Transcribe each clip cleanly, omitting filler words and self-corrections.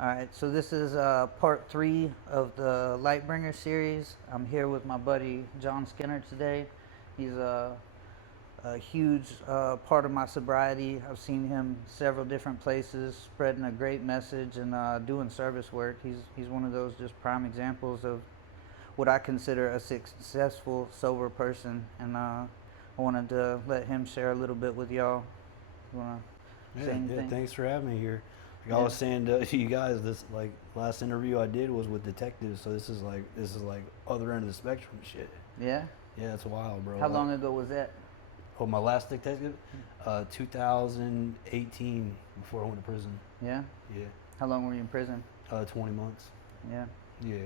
All right, so this is part 3 of the Lightbringer series. I'm here with my buddy John Skinner today. He's a huge part of my sobriety. I've seen him several different places, spreading a great message and doing service work. He's one of those just prime examples of what I consider a successful sober person, and I wanted to let him share a little bit with y'all. You wanna say Yeah. anything? Thanks for having me here. Like I Yeah, was saying to you guys, this like last interview I did was with detectives, so this is like other end of the spectrum shit. yeah. Yeah, it's wild, bro. How Like, long ago was that? oh, my last detective, 2018, before I went to prison. Yeah. Yeah, How long were you in prison? 20 months. Yeah, Yeah.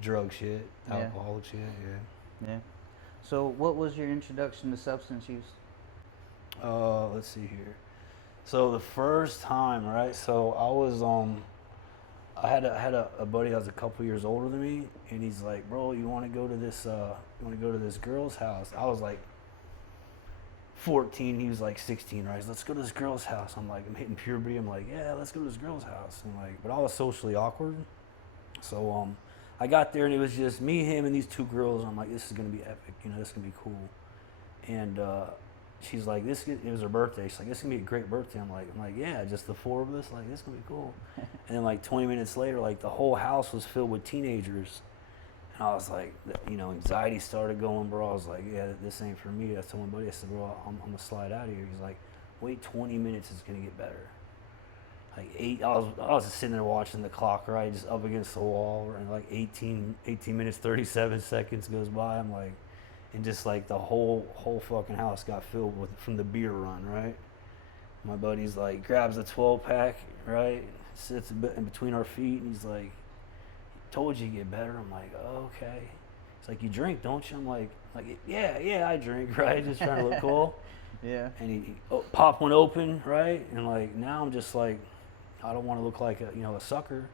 Drug shit, yeah, alcoholic shit. Yeah. yeah. So, what was your introduction to substance use? Let's see here. So the first time, right? So I had a buddy that was a couple years older than me, and he's like, "Bro, you want to go to this? You want to go to this girl's house?" I was like 14. He was like 16, right? Let's go to this girl's house. I'm like, I'm hitting puberty. I'm like, yeah, let's go to this girl's house. And like, but I was socially awkward, so I got there and it was just me, him, and these two girls. I'm like, this is gonna be epic. This is gonna be cool. And she's like, it was her birthday. She's like, this is gonna be a great birthday. I'm like, yeah, just the four of us. Like, this is gonna be cool. And then like 20 minutes later, like the whole house was filled with teenagers. And I was like, anxiety started going, bro. I was like, yeah, this ain't for me. I told my buddy, I said, bro, I'm gonna slide out of here. He's like, wait 20 minutes, it's gonna get better. Like I was just sitting there watching the clock, right, just up against the wall, and like 18 minutes, 37 seconds goes by. I'm like, and just like the whole fucking house got filled with from the beer run, right? My buddy's like grabs a 12 pack, right, sits in between our feet, and he's like, told you to get better. I'm like, oh, okay. It's like, you drink, don't you? I'm like, yeah, I drink, right? Just trying to look cool. Yeah. And he popped one open, right? And like now I'm just like, I don't want to look like a sucker.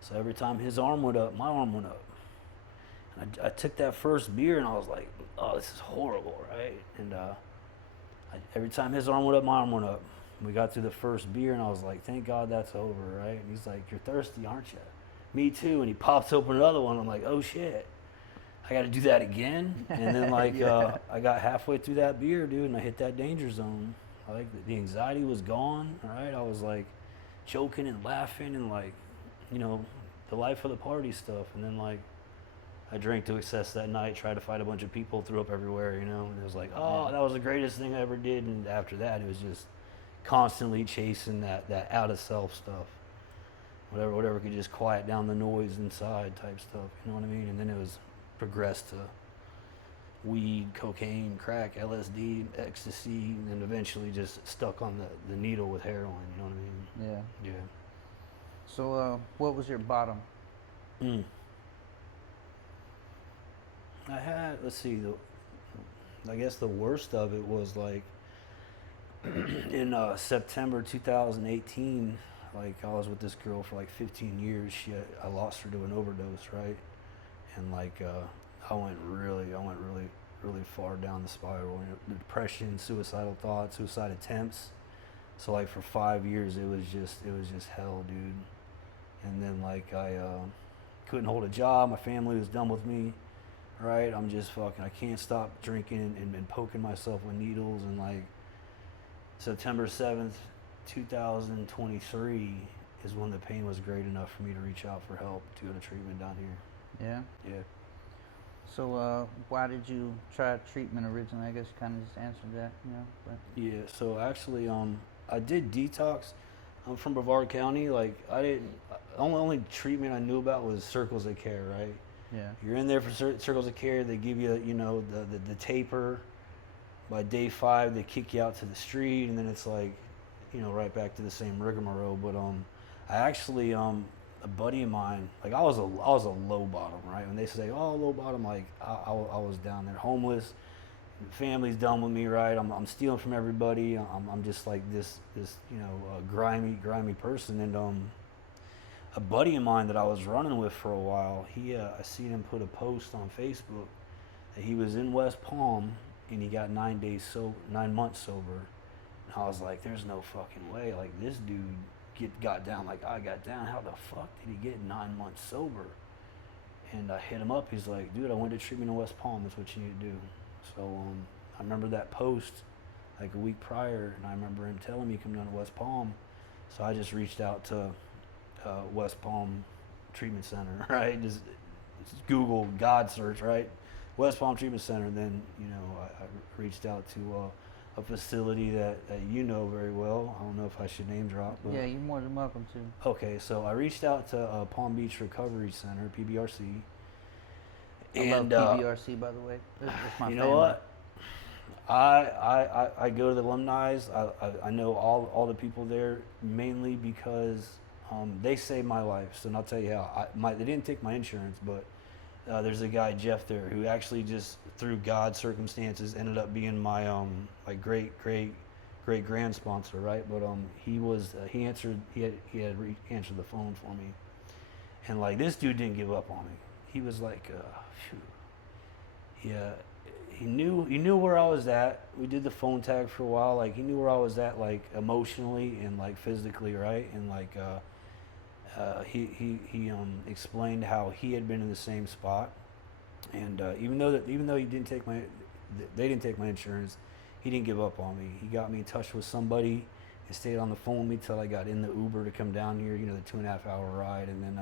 So every time his arm went up, my arm went up. And I took that first beer and I was like, oh, this is horrible, right? And every time his arm went up, my arm went up. We got through the first beer and I was like, thank God that's over, right? And he's like, you're thirsty, aren't you? Me too. And he pops open another one. I'm like, oh shit, I got to do that again. And then like Yeah. I got halfway through that beer, dude, and I hit that danger zone. Like the anxiety was gone, right? I was like joking and laughing and like, you know, the life of the party stuff. And then like I drank to excess that night, tried to fight a bunch of people, threw up everywhere, and it was like, oh, Yeah. that was the greatest thing I ever did. And after that, it was just constantly chasing that out of self stuff. Whatever could just quiet down the noise inside type stuff, you know what I mean? And then it was progressed to weed, cocaine, crack, LSD, ecstasy, and then eventually just stuck on the needle with heroin, you know what Yeah. I mean? So, what was your bottom? Yeah. I had, let's see, I guess the worst of it was like in September 2018. Like I was with this girl for like 15 years. I lost her to an overdose, right? And like I went really far down the spiral. Depression, suicidal thoughts, suicide attempts. So like for 5 years, it was just hell, dude. And then like I couldn't hold a job. My family was done with me, right? I'm just fucking. I can't stop drinking and poking myself with needles. And like September 7th, 2023 is when the pain was great enough for me to reach out for help to go to treatment down Yeah. here. Yeah. So, why did you try treatment originally? I guess you kind of just answered that, But Yeah. So actually, I did detox. I'm from Brevard County. Like I didn't. Only treatment I knew about was circles of care. Right. yeah, You're in there for circles of care. They give you, the taper. By day 5, they kick you out to the street, and then it's like, right back to the same rigmarole. But I actually a buddy of mine, like I was a low bottom, right? When they say, oh, low bottom, like I was down there, homeless. Family's done with me, right? I'm stealing from everybody. I'm just like this grimy person. And a buddy of mine that I was running with for a while, I seen him put a post on Facebook that he was in West Palm and he got 9 months sober. And I was like, there's no fucking way. Like this dude got down like I got down. How the fuck did he get 9 months sober? And I hit him up. He's like, dude, I went to treatment in West Palm. That's what you need to do. So I remember that post like a week prior, and I remember him telling me come down to West Palm. So I just reached out to West Palm Treatment Center, right? Just Google God search, right? West Palm Treatment Center. And then, I reached out to a facility that you know very well. I don't know if I should name drop. But Yeah, you're more than welcome to. okay, so I reached out to Palm Beach Recovery Center, PBRC. I love PBRC, by the way. It's my You family. know what? I go to the alumni. I know all the people there mainly because they saved my life. So and I'll tell you how. They didn't take my insurance, but there's a guy Jeff there who actually just through God's circumstances ended up being my like great grand sponsor, right? But he answered answered the phone for me, and like this dude didn't give up on me. He was like, yeah. He knew where I was at. We did the phone tag for a while. Like he knew where I was at, like emotionally and like physically, right? And like he explained how he had been in the same spot. And even though they didn't take my insurance, he didn't give up on me. He got me in touch with somebody and stayed on the phone with me till I got in the Uber to come down here. The 2.5 hour ride, and then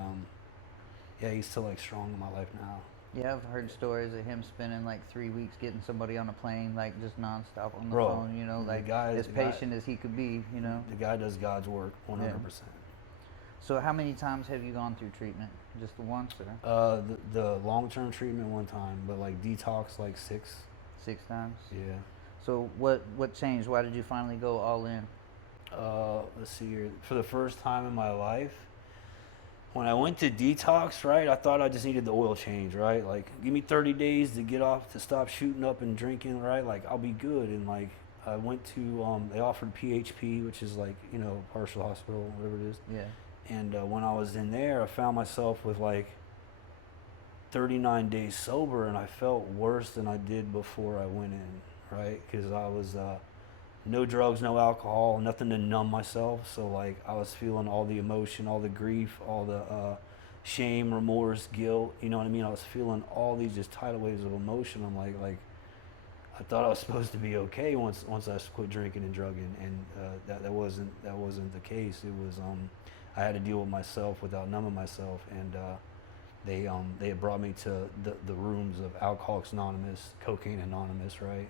yeah, he's still like strong in my life now. Yeah, I've heard stories of him spending like 3 weeks getting somebody on a plane, like just nonstop on the Bro, phone, like as patient as he could be, The guy does God's work, 100%. Yeah. So how many times have you gone through treatment? Just the once, or? The long-term treatment one time, but like detox like 6. 6 times? Yeah. So what changed? Why did you finally go all in? Let's see here. For the first time in my life, when I went to detox, right, I thought I just needed the oil change, right? Like, give me 30 days to get off, to stop shooting up and drinking, right? Like, I'll be good. And like, I went to, they offered PHP, which is like, partial hospital, whatever it is. Yeah. And when I was in there, I found myself with like 39 days sober, and I felt worse than I did before I went in, right? Because I was no drugs, no alcohol, nothing to numb myself. So like I was feeling all the emotion, all the grief, all the shame, remorse, guilt. You know what I mean? I was feeling all these just tidal waves of emotion. I'm like I thought I was supposed to be okay once I quit drinking and drugging, and that wasn't the case. It was I had to deal with myself without numbing myself, and they had brought me to the rooms of Alcoholics Anonymous, Cocaine Anonymous, right?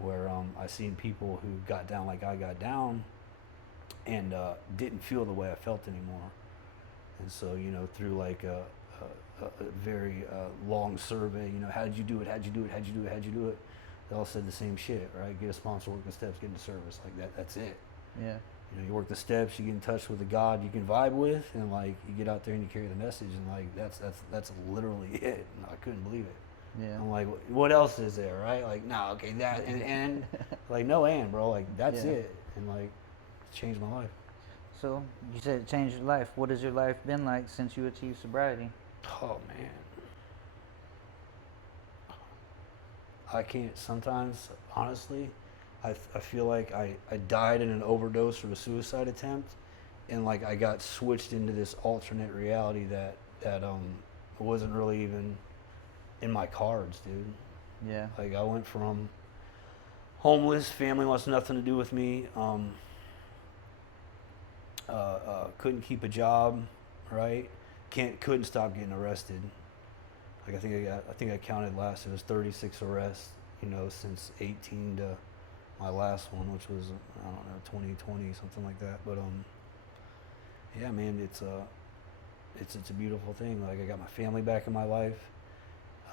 Where I seen people who got down like I got down and didn't feel the way I felt anymore. And so, through like a very long survey, how did you do it? How'd you do it? How'd you do it? How'd you do it? They all said the same shit, right? Get a sponsor, work the steps, get into service. Like that's it. Yeah. You work the steps, you get in touch with the God you can vibe with, and like you get out there and you carry the message, and like that's literally it. And I couldn't believe it. Yeah. I'm like, what else is there, right? Like, no, okay, that and like no and, bro, like that's Yeah. it, and like it's changed my life. So you said it changed your life. What has your life been like since you achieved sobriety? Oh man, I can't. Sometimes, honestly, I feel like I died in an overdose or a suicide attempt, and like I got switched into this alternate reality that wasn't really even in my cards, dude. Yeah. Like I went from homeless, family wants nothing to do with me, couldn't keep a job, right? Couldn't stop getting arrested. Like I think I counted last, it was 36 arrests, since 18 to my last one, which was, I don't know, 2020, something like that. But yeah, man, it's a beautiful thing. Like I got my family back in my life.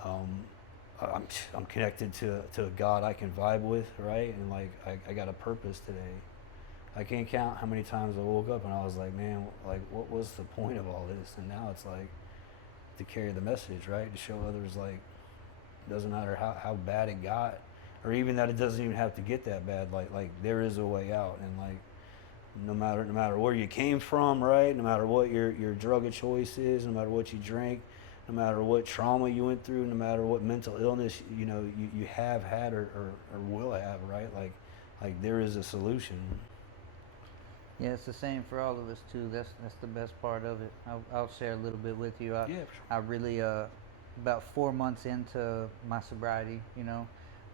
I'm connected to a God I can vibe with, right? And like I got a purpose today. I can't count how many times I woke up and I was like, man, like what was the point of all this? And now it's like to carry the message, right? To show others like it doesn't matter how bad it got, or even that it doesn't even have to get that bad. Like there is a way out, and like no matter where you came from, right? No matter what your drug of choice is, no matter what you drank, no matter what trauma you went through, no matter what mental illness you have had or will have, right? Like there is a solution. Yeah, it's the same for all of us too. That's the best part of it. I'll share a little bit with you. Yeah, I really about 4 months into my sobriety,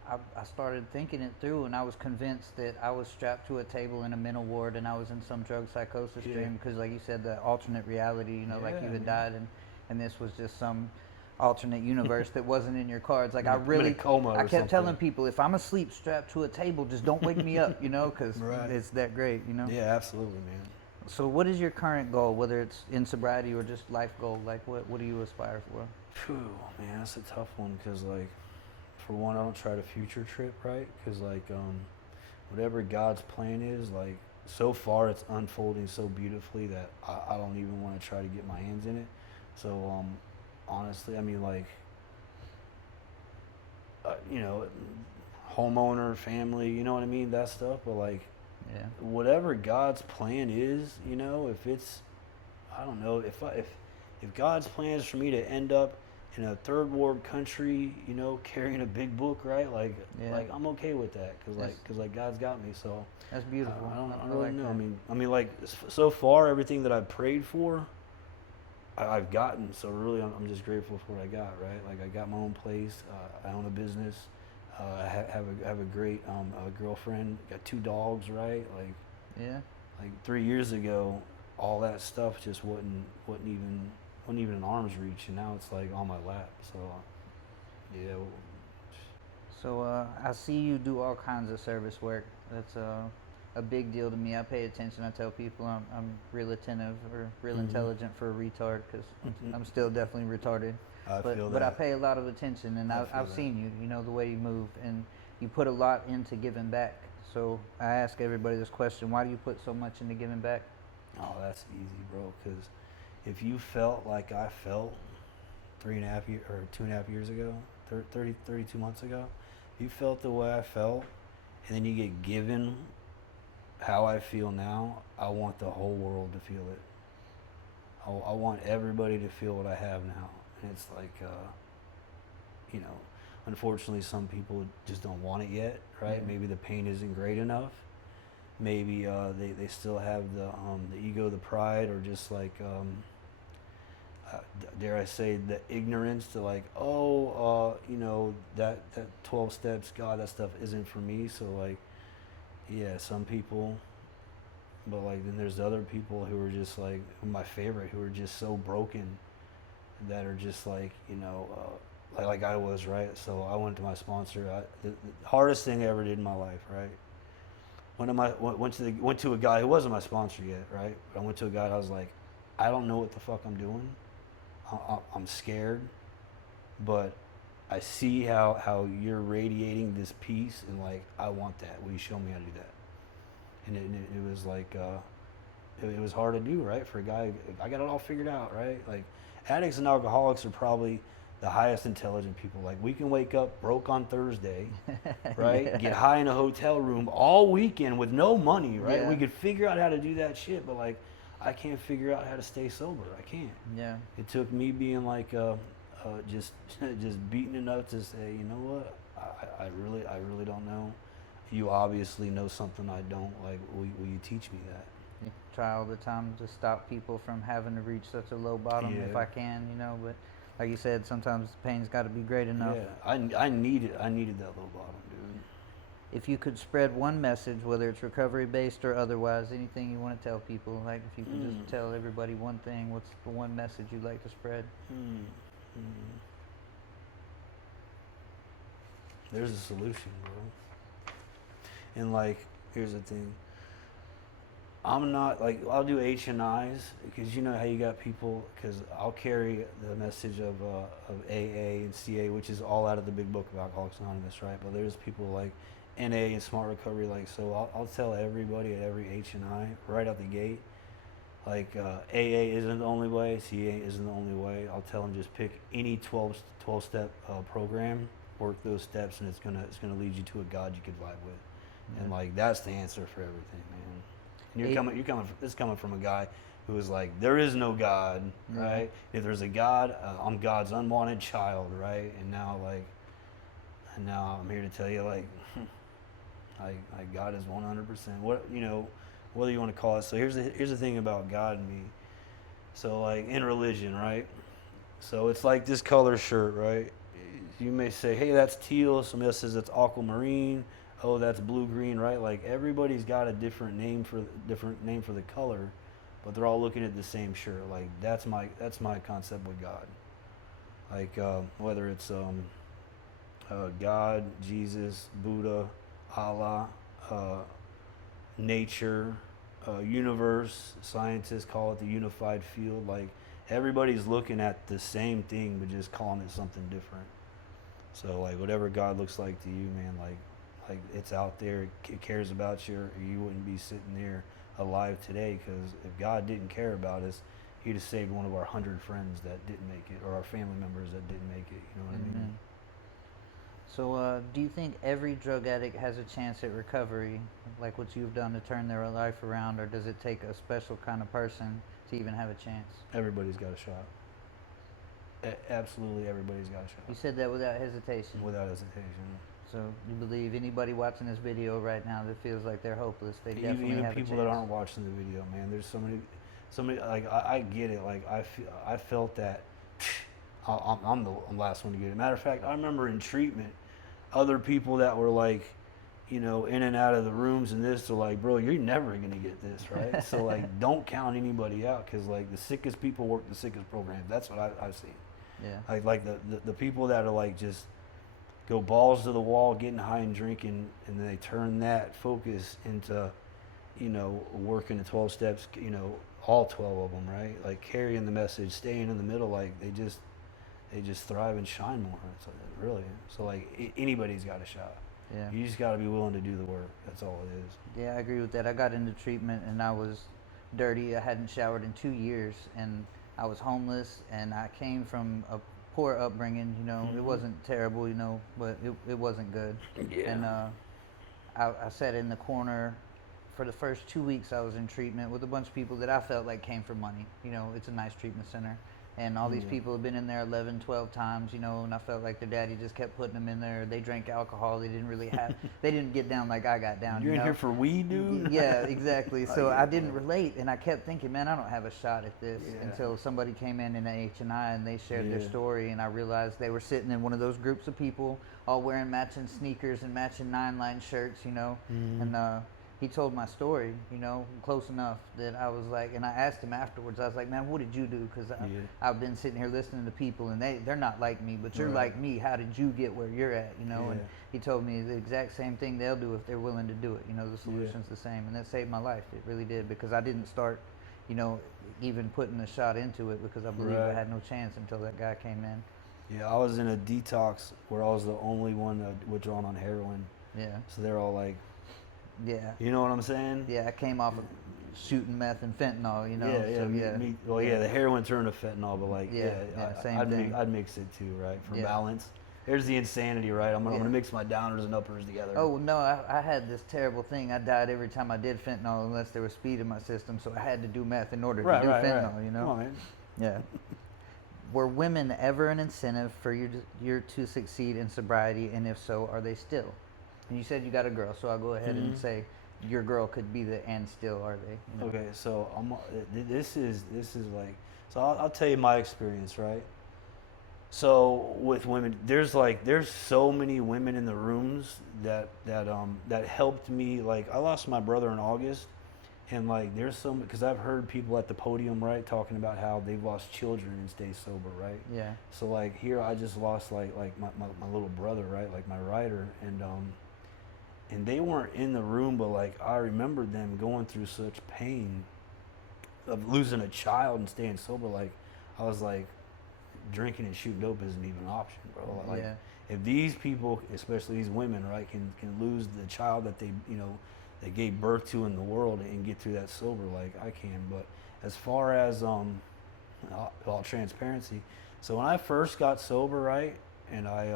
I started thinking it through, and I was convinced that I was strapped to a table in a mental ward and I was in some drug psychosis Yeah. dream because, like you said, the alternate reality, like Yeah, you had man. died, and this was just some alternate universe that wasn't in your cards. Like I'm in a coma I or kept telling something. people, if I'm asleep strapped to a table, just don't wake me up, because Right. it's that great. Yeah, absolutely, man. So what is your current goal, whether it's in sobriety or just life goal? Like what do you aspire for? Phew, man, that's a tough one because, like, for one, I don't try to future trip, right? Because, like, whatever God's plan is, like, so far it's unfolding so beautifully that I don't even want to try to get my hands in it. So, honestly, I mean, like, you know, homeowner, family, you know what I mean? That stuff. But, like, Yeah. whatever God's plan is, if it's, I don't know, if God's plan is for me to end up in a third world country, carrying a big book, right? Like, Yeah. like I'm okay with that, cause like God's got me. So That's beautiful. I I don't really like know. that. I mean, like, so far everything that I've prayed for, I've gotten. So really, I'm just grateful for what I got, right? Like, I got my own place. I own a business. I have a great girlfriend. Got 2 dogs, right? Yeah. Like 3 years ago, all that stuff just wasn't even an arm's reach, and now it's like on my lap. So yeah, So I see you do all kinds of service work. That's a big deal to me. I pay attention. I tell people I'm real attentive or real Mhm. intelligent for a retard because I'm still definitely retarded. I feel But I that. pay a lot of attention, and I feel I've that. seen you. The way you move, and you put a lot into giving back. So I ask everybody this question: why do you put so much into giving back? Oh, that's easy, bro. Because if you felt like I felt 3.5 years or 2.5 years ago, 32 months ago, if you felt the way I felt, and then you get given how I feel now, I want the whole world to feel it. I want everybody to feel what I have now. And it's like, you know, unfortunately, some people just don't want it yet, right? Yeah. Maybe the pain isn't great enough. Maybe they still have the ego, the pride, or just like, dare I say, the ignorance to, like, oh, that 12 steps, God, that stuff isn't for me. So, like, yeah, some people. But, like, then there's other people who are just like my favorite, who are just so broken, that are just like, like I was, right? So I went to my sponsor. The hardest thing I ever did in my life, right? Went to a guy who wasn't my sponsor yet, right? But I went to a guy and I was like, I don't know what the fuck I'm doing. I'm scared, but I see how you're radiating this peace, and, like, I want that. Will you show me how to do that? And it was like, it was hard to do, right? For a guy, I got it all figured out, right? Like, addicts and alcoholics are probably the highest intelligent people. Like, we can wake up broke on Thursday, right? Yeah. Get high in a hotel room all weekend with no money, right? Yeah. We could figure out how to do that shit, but, like, I can't figure out how to stay sober. I can't. Yeah. It took me being like, just beating it up to say, you know what? I really don't know. You obviously know something I don't. Like, will you teach me that? You try all the time to stop people from having to reach such a low bottom if Yeah. I can, but like you said, sometimes the pain's got to be great enough. Yeah, I needed that low bottom, dude. If you could spread one message, whether it's recovery based or otherwise, anything you want to tell people, like if you could just tell everybody one thing, what's the one message you'd like to spread? There's a solution, bro. And, like, here's the thing. I'm not, like, I'll do H&Is, because you know how you got people, because I'll carry the message of AA and CA, which is all out of the big book of Alcoholics Anonymous, right? But there's people like NA and Smart Recovery, like, so I'll tell everybody at every H&I right out the gate, like, AA isn't the only way, CA isn't the only way. I'll tell them just pick any 12-step program, work those steps, and it's gonna lead you to a God you could vibe with. And, like, that's the answer for everything, man. And this coming from a guy who was like, there is no God, right? If there's a God, I'm God's unwanted child, right? And now I'm here to tell you, like, like God is 100%. What whether you want to call it. So here's the thing about God and me. So like in religion, right? So it's like this color shirt, right? You may say, hey, that's teal. Somebody else says that's aquamarine. Oh, that's blue green, right? Like everybody's got a different name for the color, but they're all looking at the same shirt. Like that's my concept with God. Like whether it's God, Jesus, Buddha, Allah, nature, universe. Scientists call it the unified field. Like everybody's looking at the same thing, but just calling it something different. So like whatever God looks like to you, man, like it's out there. It cares about you, or you wouldn't be sitting there alive today. Because if God didn't care about us, He'd have saved one of our 100 friends that didn't make it, or our family members that didn't make it. You know what I mean? So, do you think every drug addict has a chance at recovery, like what you've done to turn their life around, or does it take a special kind of person to even have a chance? Everybody's got a shot. Absolutely, everybody's got a shot. You said that without hesitation. Without hesitation. So you believe anybody watching this video right now that feels like they're hopeless, they definitely Even have a people chance. that aren't watching the video, man. There's so many. Like I get it. Like I felt that. I'm the last one to get it. Matter of fact, I remember in treatment, other people that were like, in and out of the rooms and this, are like, bro, you're never gonna get this, right? So like, don't count anybody out, because like the sickest people work the sickest programs. That's what I've seen. Yeah. Like the people that are like just go balls to the wall, getting high and drinking, and then they turn that focus into, working the 12 steps, all 12 of them, right? Like carrying the message, staying in the middle, like they just thrive and shine more. It's like, really. So like anybody's got a shot. Yeah. You just got to be willing to do the work. That's all it is. Yeah, I agree with that. I got into treatment and I was dirty. I hadn't showered in 2 years and I was homeless, and I came from a poor upbringing, It wasn't terrible, but it wasn't good. Yeah. And I sat in the corner for the first 2 weeks. I was in treatment with a bunch of people that I felt like came for money. It's a nice treatment center. And all these people have been in there 11, 12 times, and I felt like their daddy just kept putting them in there. They drank alcohol. They didn't really they didn't get down like I got down. You're in here for weed, dude? Yeah, exactly. So I didn't relate, and I kept thinking, man, I don't have a shot at this, until somebody came in the H&I and they shared their story, and I realized they were sitting in one of those groups of people all wearing matching sneakers and matching 9-line shirts, and he told my story, close enough that I was like, and I asked him afterwards, I was like, man, what did you do? Because I've been sitting here listening to people, and they're not like me, but you're like me. How did you get where you're at, And he told me the exact same thing they'll do if they're willing to do it. The solution's the same, and that saved my life. It really did, because I didn't start, even putting a shot into it, because I believed I had no chance until that guy came in. Yeah, I was in a detox where I was the only one withdrawn on heroin. Yeah. So they're all like, yeah. You know what I'm saying? Yeah, I came off of shooting meth and fentanyl, The heroin turned to fentanyl, but like, same thing. I'd mix it too, right? For balance. There's the insanity, right? I'm gonna mix my downers and uppers together. Oh no, I had this terrible thing. I died every time I did fentanyl, unless there was speed in my system, so I had to do meth in order to do fentanyl. Come on, man. Yeah. Were women ever an incentive for you to succeed in sobriety, and if so, are they still? And you said you got a girl, so I'll go ahead and say your girl could be the and still are they? Okay, so this is like, so I'll tell you my experience, right? So with women, there's so many women in the rooms that helped me. Like I lost my brother in August, and like there's some, because I've heard people at the podium, right, talking about how they've lost children and stay sober, right? Yeah. So like here I just lost like my little brother, right, like my rider, and they weren't in the room, but like I remembered them going through such pain of losing a child and staying sober. Like I was like, drinking and shooting dope isn't even an option, bro. Like if these people, especially these women, right, can lose the child that they gave birth to in the world and get through that sober, like I can. But as far as all transparency, so when I first got sober, right, and I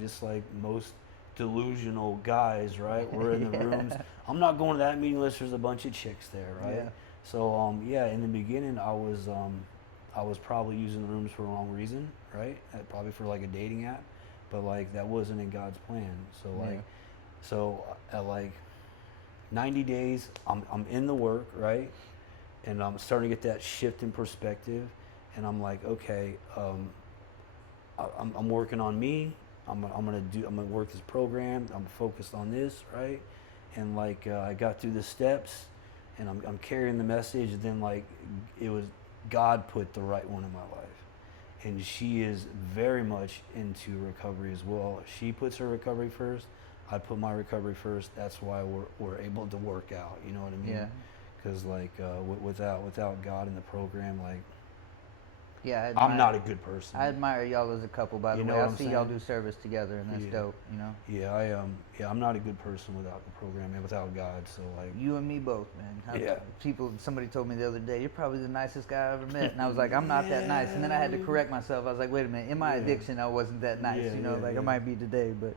just like most delusional guys, right, we're in the rooms. I'm not going to that meeting unless there's a bunch of chicks there, right? Yeah. So in the beginning I was probably using the rooms for the wrong reason, right? Probably for like a dating app, but like that wasn't in God's plan. So like, 90 days, I'm in the work, right? And I'm starting to get that shift in perspective. And I'm like, okay, I'm working on me. I'm gonna work this program. I'm focused on this, right? And like I got through the steps, and I'm carrying the message. And then like it was God put the right one in my life, and she is very much into recovery as well. She puts her recovery first. I put my recovery first. That's why we're able to work out. You know what I mean? Yeah. Because like without God in the program, like Yeah, I'm not a good person. I admire y'all as a couple, by the You know way. what I I'm see y'all saying? do service together, and that's Yeah. dope, you know? Yeah, I'm not a good person without the program and without God. So like, You and me both, man. Yeah. Somebody told me the other day, you're probably the nicest guy I ever met. And I was like, I'm not that nice. And then I had to correct myself. I was like, wait a minute, in my Yeah. addiction, I wasn't that nice, Yeah, you know, yeah, like yeah. I might be today, but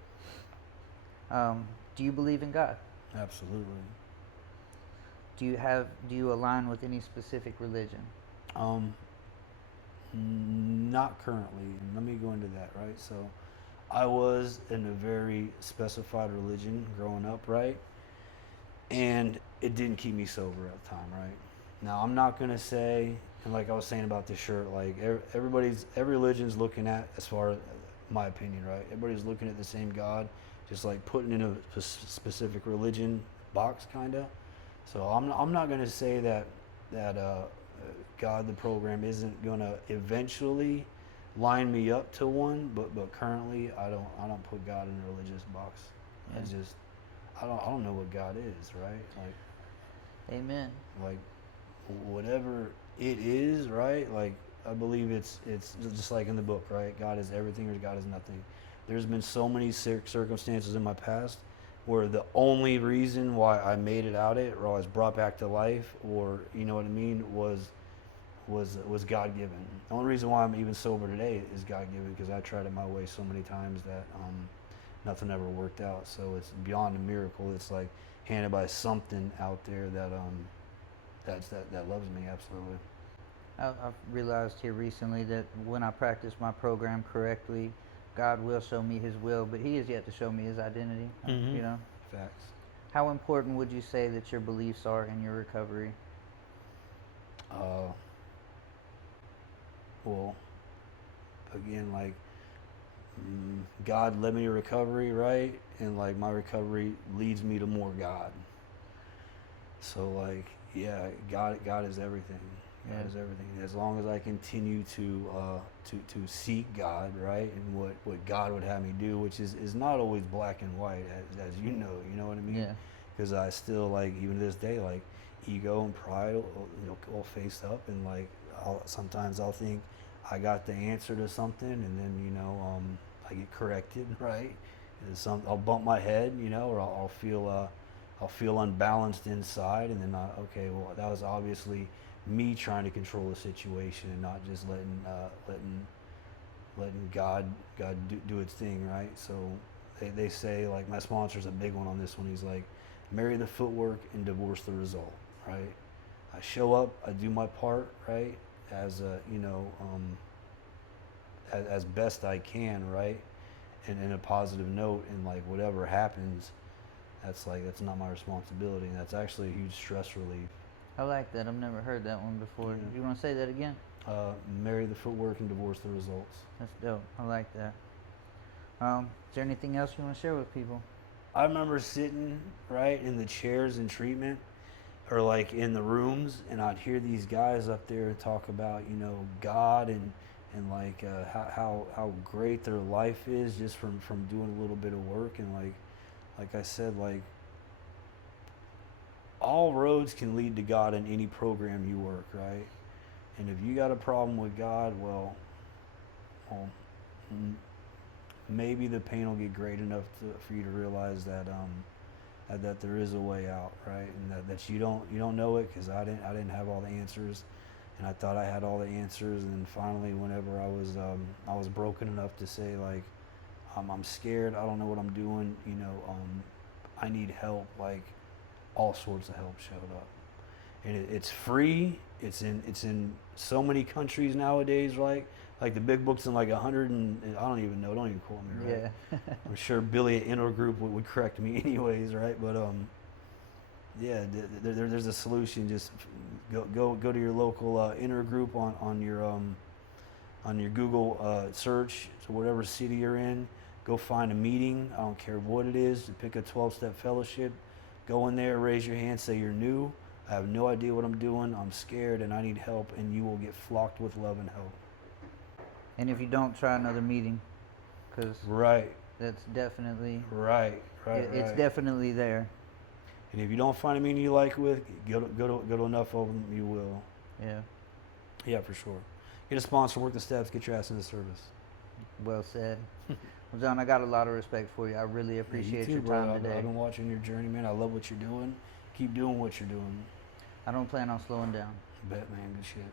do you believe in God? absolutely. Do you align with any specific religion? Um, Not currently. And let me go into that, right? So, I was in a very specified religion growing up, right? And it didn't keep me sober at the time, right? Now, I'm not gonna say, and like I was saying about this shirt, like every religion's looking at, as far as my opinion, right? Everybody's looking at the same God, just like putting in a specific religion box, kinda. So I'm not gonna say that God, the program, isn't gonna eventually line me up to one, but currently I don't put God in a religious box. Yeah. It's just I don't know what God is, right? Amen. Like whatever it is, right? Like I believe it's just like in the book, right? God is everything or God is nothing. There's been so many circumstances in my past where the only reason why I made it out it, or I was brought back to life, or you know what I mean, was God given. The only reason why I'm even sober today is God given, because I tried it my way so many times that nothing ever worked out. So it's beyond a miracle. It's like handed by something out there that that loves me absolutely. I've realized here recently that when I practice my program correctly, God will show me His will, but He is yet to show me His identity. You know, Facts. how important would you say that your beliefs are in your recovery? Well, again, like God led me to recovery, right? And like my recovery leads me to more God. So like, yeah, God is everything. God Yeah. is everything. As long as I continue to seek God, right, and what God would have me do, which is not always black and white, as you know what I mean? Yeah. Because I still, like, even to this day, like ego and pride will face up, and like sometimes I'll think I got the answer to something, and then I get corrected, right? And I'll bump my head, or I'll feel unbalanced inside, and then okay, well, that was obviously me trying to control the situation and not just letting God do its thing, right? So they say, like, my sponsor's a big one on this one. He's like, marry the footwork and divorce the result, right? I show up, I do my part, right, as as best I can, right, and in a positive note, and like whatever happens, that's not my responsibility, and that's actually a huge stress relief. I like that. I've never heard that one before. Yeah. You want to say that again? Marry the footwork and divorce the results. That's dope. I like that. Is there anything else you want to share with people? I remember sitting right in the chairs in treatment, or like in the rooms, and I'd hear these guys up there talk about God and like how great their life is just from doing a little bit of work, and like I said, like all roads can lead to God in any program you work, right? And if you got a problem with God, well maybe the pain will get great enough for you to realize that that there is a way out, right? And that you don't know it, because I didn't have all the answers, and I thought I had all the answers, and then finally, whenever I was broken enough to say, like, I'm scared, I don't know what I'm doing, I need help, like all sorts of help showed up, and it's free. It's in so many countries nowadays, right? Like the big book's in like 100 and I don't even know. Don't even quote me, right? Yeah. I'm sure Billy at Intergroup would correct me anyways, right? But there's a solution. Just go to your local inner group on your Google search, so whatever city you're in. Go find a meeting. I don't care what it is. Pick a 12-step fellowship. Go in there, raise your hand, say you're new. I have no idea what I'm doing. I'm scared and I need help, and you will get flocked with love and help. And if you don't, try another meeting, because Right. that's definitely Right. it's definitely there. And if you don't find a meeting you like with, go to enough of them, you will. Yeah, Yeah, for sure. Get a sponsor, work the steps, get your ass into service. well said. Well, John, I got a lot of respect for you. I really appreciate your time I've today. been watching your journey, man. I love what you're doing. Keep doing what you're doing. I don't plan on slowing down. Bet, man. Good shit.